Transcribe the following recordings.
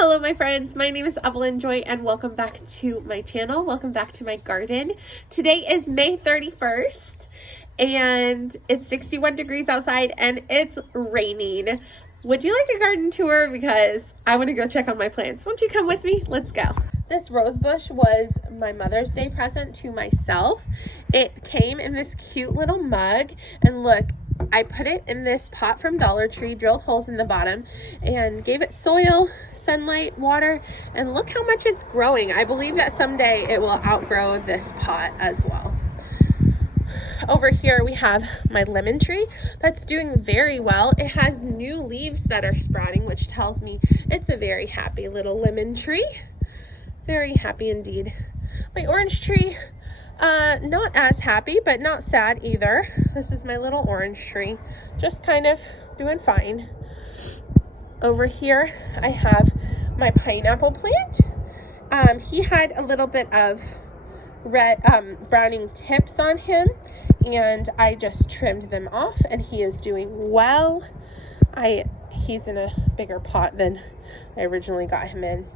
Hello my friends, my name is Evelyn Joy and welcome back to my channel. Welcome back to my garden. Today is May 31st and it's 61 degrees outside and it's raining. Would you like a garden tour? Because I want to go check on my plants. Won't you come with me? Let's go. This rose bush was my Mother's Day present to myself. It came in this cute little mug and look, I put it in this pot from Dollar Tree, drilled holes in the bottom, and gave it soil, sunlight, water, and look how much it's growing. I believe that someday it will outgrow this pot as well. Over here we have my lemon tree that's doing very well. It has new leaves that are sprouting, which tells me it's a very happy little lemon tree. Very happy indeed. My orange tree, not as happy, but not sad either. This is my little orange tree, just kind of doing fine. Over here, I have my pineapple plant. He had a little bit of red browning tips on him, and I just trimmed them off, and he is doing well. He's in a bigger pot than I originally got him in.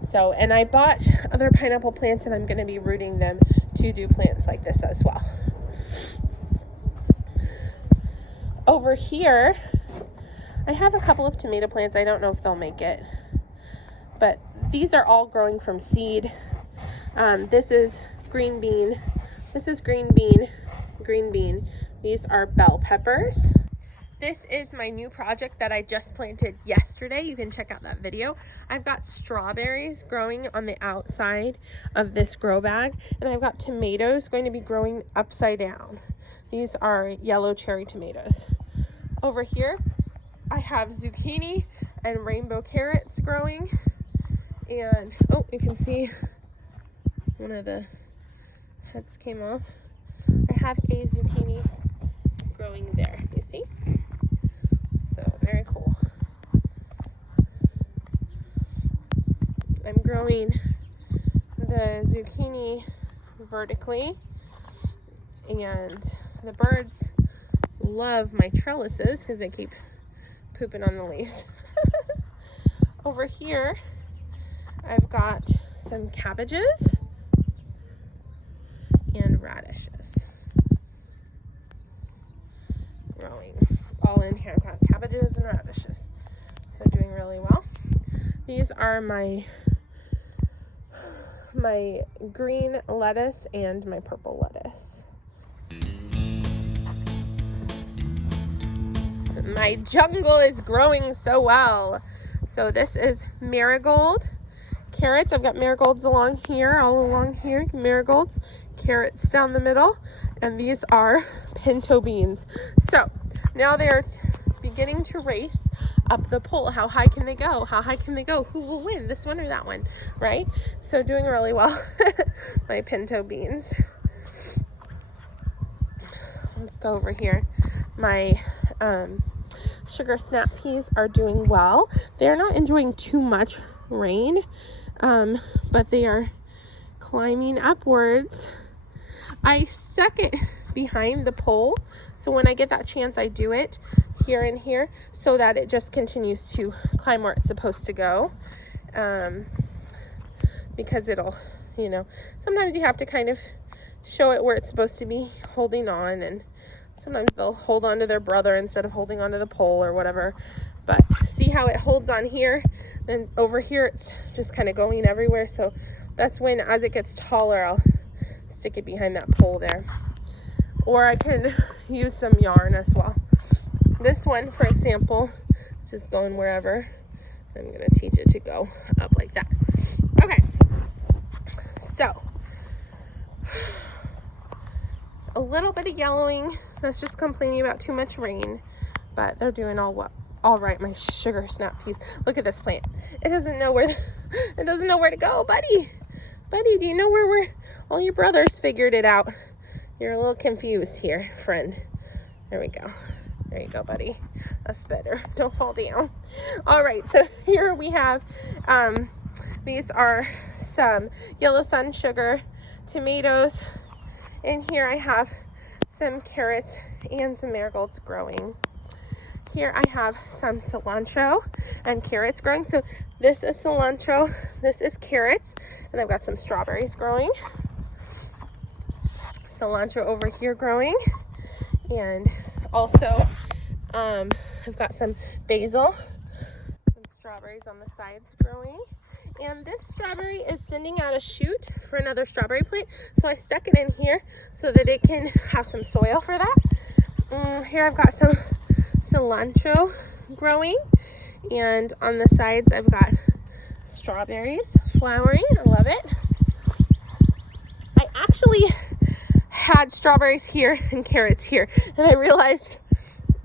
So, and I bought other pineapple plants and I'm going to be rooting them to do plants like this as well. Over here, I have a couple of tomato plants. I don't know if they'll make it, but these are all growing from seed. This is green bean. This is green bean, green bean. These are bell peppers. This is my new project that I just planted yesterday. You can check out that video. I've got strawberries growing on the outside of this grow bag, and I've got tomatoes going to be growing upside down. These are yellow cherry tomatoes. Over here, I have zucchini and rainbow carrots growing. And, oh, you can see one of the heads came off. I have a zucchini growing there, you see? So very cool. I'm growing the zucchini vertically, and the birds love my trellises because they keep pooping on the leaves. Over here, I've got some cabbages and radishes growing all in here. I've got cabbages and radishes, so doing really well. These are my green lettuce and my purple lettuce. My jungle is growing so well. So this is marigold carrots. I've got marigolds along here, all along here, marigolds, carrots down the middle, and these are pinto beans. So now they're beginning to race up the pole. How high can they go? How high can they go? Who will win, this one or that one, right? So doing really well. My pinto beans. Let's go over here. My sugar snap peas are doing well. They're not enjoying too much rain, but they are climbing upwards. I stuck it behind the pole, so when I get that chance I do it here and here so that it just continues to climb where it's supposed to go, because it'll, you know, sometimes you have to kind of show it where it's supposed to be holding on, and sometimes they'll hold on to their brother instead of holding onto the pole or whatever. But see how it holds on here, and over here it's just kind of going everywhere. So that's when, as it gets taller, I'll stick it behind that pole there. Or I can use some yarn as well. This one, for example, is just going wherever. I'm going to teach it to go up like that. Okay, so a little bit of yellowing. That's just complaining about too much rain, but they're doing all right. My sugar snap peas. Look at this plant. It doesn't know where to go, buddy. Buddy, do you know where all your brothers figured it out? You're a little confused here, friend. There we go. There you go, buddy. That's better. Don't fall down. All right, so here we have, these are some yellow sun sugar tomatoes. And here I have some carrots and some marigolds growing. Here I have some cilantro and carrots growing. So this is cilantro, this is carrots, and I've got some strawberries growing. Cilantro over here growing, and also I've got some basil, some strawberries on the sides growing. And this strawberry is sending out a shoot for another strawberry plant, so I stuck it in here so that it can have some soil for that. Here I've got some cilantro growing, and on the sides I've got strawberries flowering. I love it. I actually had strawberries here and carrots here, and I realized,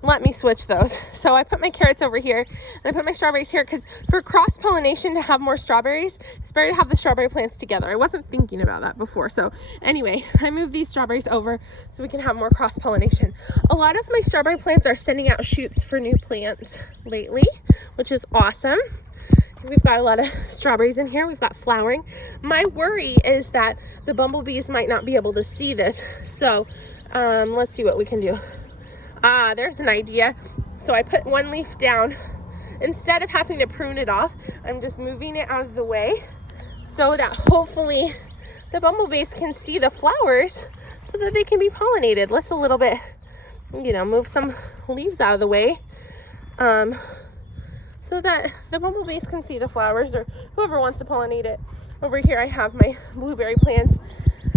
let me switch those. So I put my carrots over here and I put my strawberries here, because for cross-pollination, to have more strawberries, it's better to have the strawberry plants together. I wasn't thinking about that before. So anyway, I moved these strawberries over so we can have more cross-pollination. A lot of my strawberry plants are sending out shoots for new plants lately, which is awesome. We've got a lot of strawberries in here. We've got flowering. My worry is that the bumblebees might not be able to see this. So let's see what we can do. There's an idea. So I put one leaf down. Instead of having to prune it off, I'm just moving it out of the way so that hopefully the bumblebees can see the flowers so that they can be pollinated. Let's a little bit, move some leaves out of the way so that the bumblebees can see the flowers, or whoever wants to pollinate it. Over here I have my blueberry plants.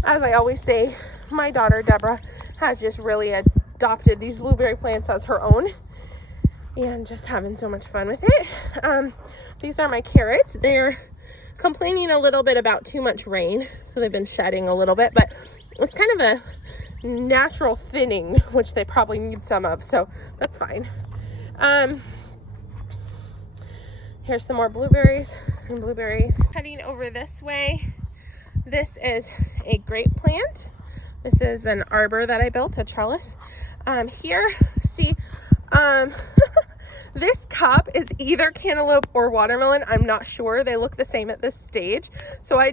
As I always say, my daughter Deborah has just really adopted these blueberry plants as her own, and just having so much fun with it. These are my carrots. They're complaining a little bit about too much rain, so they've been shedding a little bit, but it's kind of a natural thinning, which they probably need some of, so that's fine. Here's some more blueberries and blueberries. Heading over this way, this is a grape plant. This is an arbor that I built, a trellis. Here, see, this cup is either cantaloupe or watermelon. I'm not sure. They look the same at this stage. So I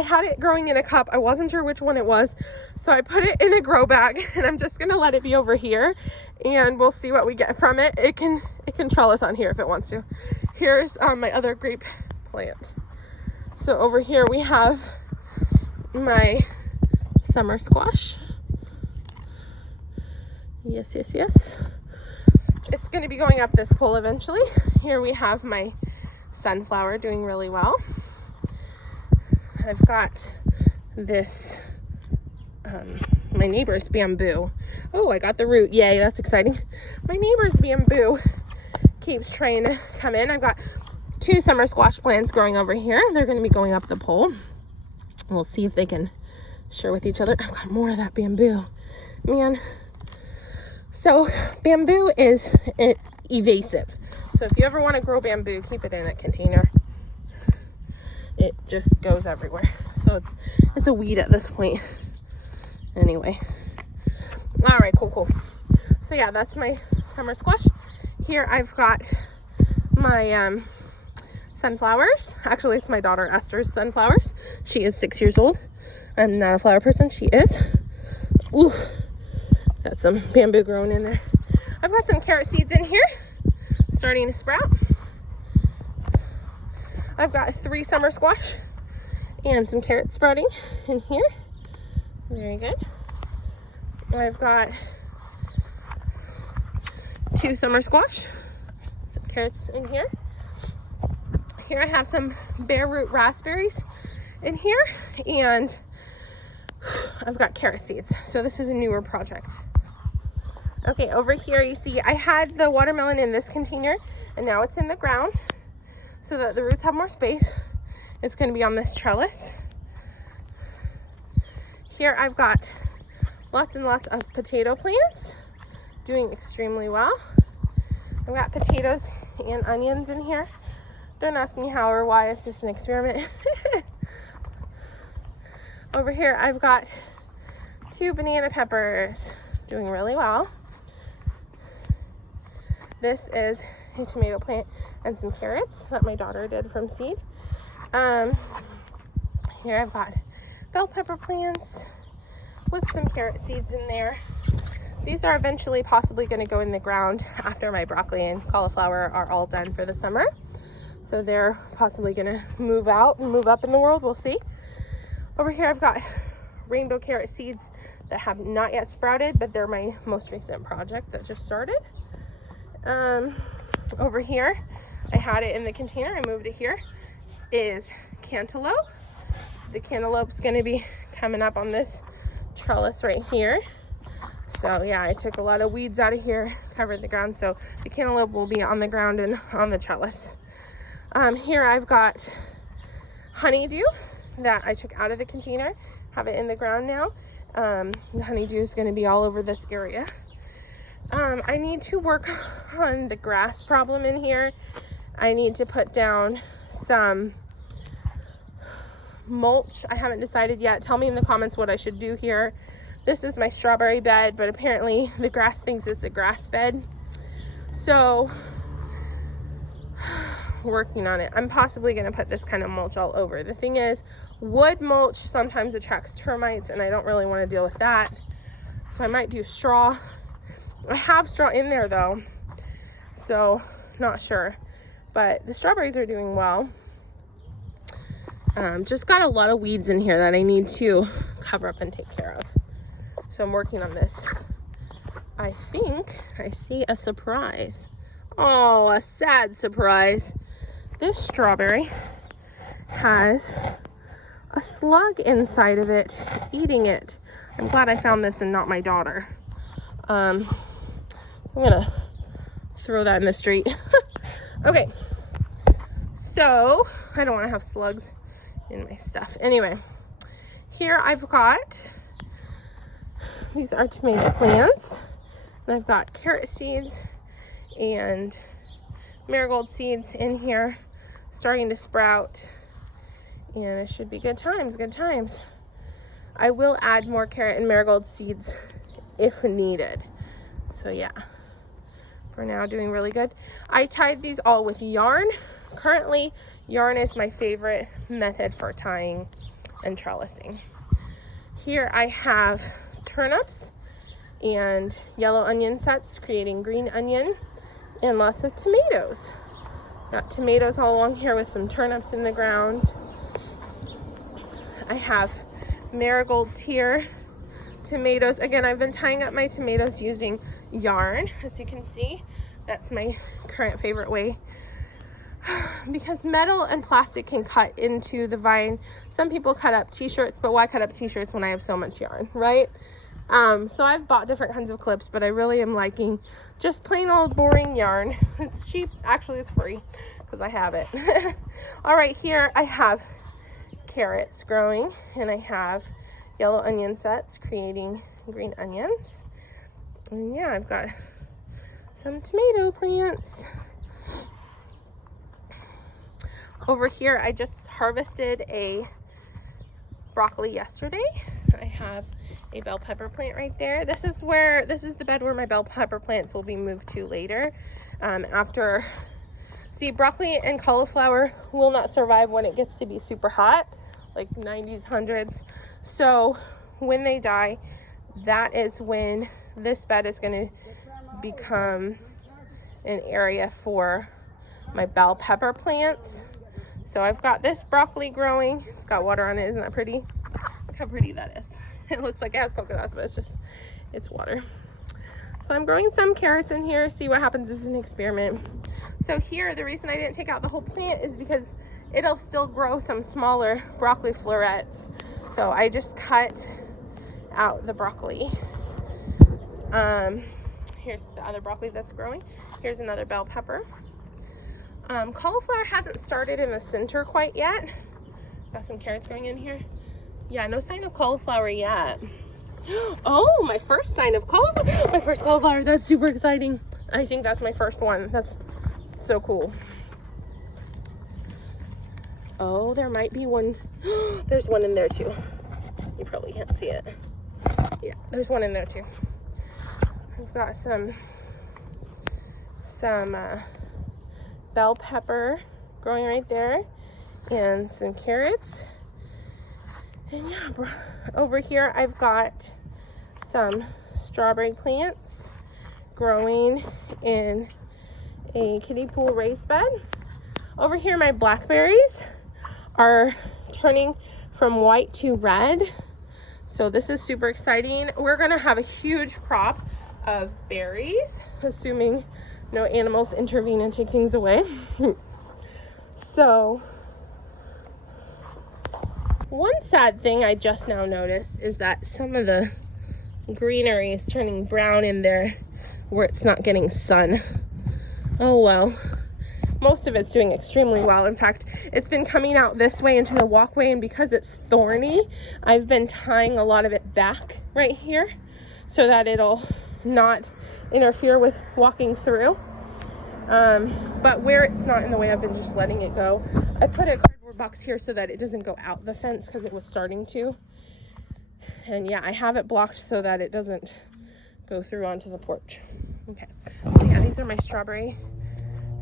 had it growing in a cup. I wasn't sure which one it was. So I put it in a grow bag, and I'm just gonna let it be over here, and we'll see what we get from it. It can trellis on here if it wants to. Here's my other grape plant. So over here we have my summer squash. Yes. It's going to be going up this pole eventually. Here we have my sunflower doing really well. I've got this, my neighbor's bamboo. Oh, I got the root. Yay, that's exciting. My neighbor's bamboo keeps trying to come in. I've got 2 summer squash plants growing over here. They're going to be going up the pole. We'll see if they can share with each other. I've got more of that bamboo. Man. So bamboo is evasive. So if you ever want to grow bamboo, keep it in a container. It just goes everywhere. So it's a weed at this point. Anyway. All right, cool. So yeah, that's my summer squash. Here I've got my sunflowers. Actually, it's my daughter Esther's sunflowers. She is 6 years old. I'm not a flower person. She is. Ooh. Got some bamboo growing in there. I've got some carrot seeds in here, starting to sprout. I've got 3 summer squash and some carrots sprouting in here. Very good. I've got 2 summer squash, some carrots in here. Here I have some bare root raspberries in here, and I've got carrot seeds. So this is a newer project. Okay, over here you see I had the watermelon in this container, and now it's in the ground so that the roots have more space. It's going to be on this trellis. Here I've got lots and lots of potato plants doing extremely well. I've got potatoes and onions in here. Don't ask me how or why, it's just an experiment. Over here I've got 2 banana peppers doing really well. This is a tomato plant and some carrots that my daughter did from seed. Here I've got bell pepper plants with some carrot seeds in there. These are eventually possibly going to go in the ground after my broccoli and cauliflower are all done for the summer. So they're possibly going to move out and move up in the world. We'll see. Over here I've got rainbow carrot seeds that have not yet sprouted, but they're my most recent project that just started. Over here, I had it in the container. I moved it here. Is cantaloupe. The cantaloupe's going to be coming up on this trellis right here. So yeah, I took a lot of weeds out of here, covered the ground, so the cantaloupe will be on the ground and on the trellis. Here I've got honeydew that I took out of the container, have it in the ground now. The honeydew is going to be all over this area. I need to work on the grass problem in here. I need to put down some mulch. I haven't decided yet. Tell me in the comments what I should do here. This is my strawberry bed, but apparently the grass thinks it's a grass bed. So, working on it. I'm possibly going to put this kind of mulch all over. The thing is, wood mulch sometimes attracts termites, and I don't really want to deal with that. So I might do straw. I have straw in there though, so not sure. But the strawberries are doing well. Just got a lot of weeds in here that I need to cover up and take care of. So I'm working on this. I think I see a surprise. Oh, a sad surprise. This strawberry has a slug inside of it, eating it. I'm glad I found this and not my daughter. I'm gonna throw that in the street. Okay, so I don't want to have slugs in my stuff. Anyway, here I've got, these are tomato plants, and I've got carrot seeds and marigold seeds in here starting to sprout, and it should be good times, good times. I will add more carrot and marigold seeds if needed. So yeah, for now doing really good. I tied these all with yarn. Currently, yarn is my favorite method for tying and trellising. Here I have turnips and yellow onion sets creating green onion, and lots of tomatoes. Got tomatoes all along here with some turnips in the ground. I have marigolds here, tomatoes. Again, I've been tying up my tomatoes using yarn, as you can see. That's my current favorite way. Because metal and plastic can cut into the vine. Some people cut up t-shirts, but why cut up t-shirts when I have so much yarn, right? So I've bought different kinds of clips, but I really am liking just plain old boring yarn. It's cheap. Actually, it's free because I have it. All right, here I have carrots growing, and I have yellow onion sets creating green onions. And yeah, I've got some tomato plants. Over here, I just harvested a broccoli yesterday. I have a bell pepper plant right there. This is the bed where my bell pepper plants will be moved to later. See, broccoli and cauliflower will not survive when it gets to be super hot, like 90s, 100s. So when they die, that is when this bed is going to become an area for my bell pepper plants. So I've got this broccoli growing. It's got water on it. Isn't that pretty? Look how pretty that is. It looks like it has polka dots, but it's water. So I'm growing some carrots in here. See what happens. This is an experiment. So here, the reason I didn't take out the whole plant is because it'll still grow some smaller broccoli florets. So I just cut out the broccoli. Here's the other broccoli that's growing. Here's another bell pepper. Cauliflower hasn't started in the center quite yet. Got some carrots growing in here. Yeah, no sign of cauliflower yet. Oh, my first sign of cauliflower. My first cauliflower. That's super exciting. I think that's my first one. That's so cool. Oh, there might be one. There's one in there too. You probably can't see it. Yeah, there's one in there too. I've got some bell pepper growing right there, and some carrots. And yeah, over here I've got some strawberry plants growing in a kiddie pool raised bed. Over here, my blackberries are turning from white to red. So this is super exciting. We're gonna have a huge crop of berries, assuming no animals intervene and take things away. So one sad thing I just now noticed is that some of the greenery is turning brown in there where it's not getting sun. Oh well. Most of it's doing extremely well. In fact, it's been coming out this way into the walkway, and because it's thorny, I've been tying a lot of it back right here so that it'll not interfere with walking through. But where it's not in the way, I've been just letting it go. I put a cardboard box here so that it doesn't go out the fence because it was starting to. And yeah, I have it blocked so that it doesn't go through onto the porch. Okay, so yeah, these are my strawberry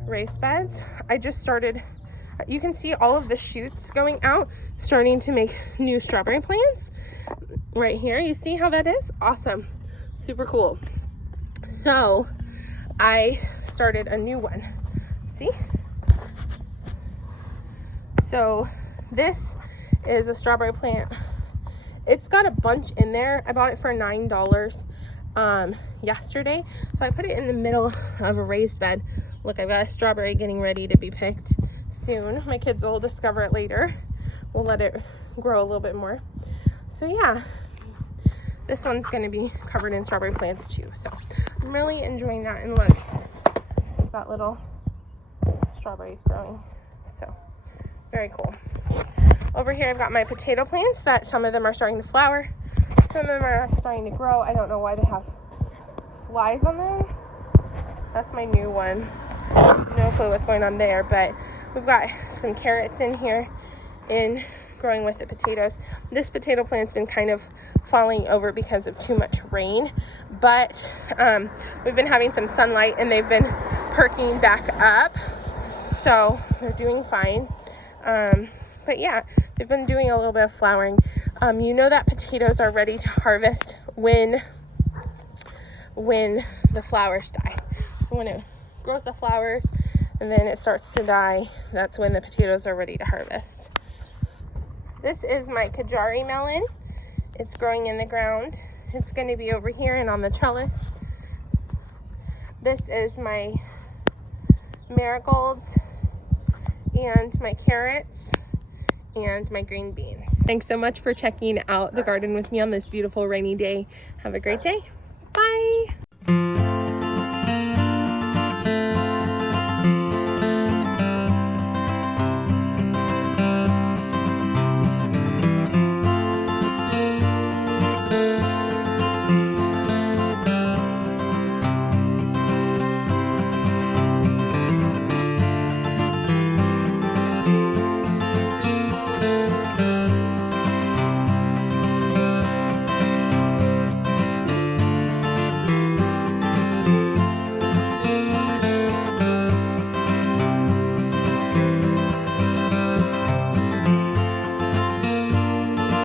raised beds. I just started, you can see all of the shoots going out, starting to make new strawberry plants right here. You see how that is? Awesome. Super cool. So I started a new one. See? So this is a strawberry plant. It's got a bunch in there. I bought it for $9 yesterday. So I put it in the middle of a raised bed. Look, I've got a strawberry getting ready to be picked soon. My kids will discover it later. We'll let it grow a little bit more. So yeah, this one's gonna be covered in strawberry plants too. So I'm really enjoying that. And look, we've got little strawberries growing. So very cool. Over here, I've got my potato plants that some of them are starting to flower. Some of them are starting to grow. I don't know why they have flies on them. That's my new one. No clue what's going on there, but we've got some carrots in here growing with the potatoes. This potato plant's been kind of falling over because of too much rain, but we've been having some sunlight and they've been perking back up, so they're doing fine. But yeah, they've been doing a little bit of flowering. You know that potatoes are ready to harvest when the flowers die. So when it grows the flowers and then it starts to die, that's when the potatoes are ready to harvest. This is my Kajari melon. It's growing in the ground. It's going to be over here and on the trellis. This is my marigolds and my carrots and my green beans. Thanks so much for checking out the garden with me on this beautiful rainy day. Have a great day.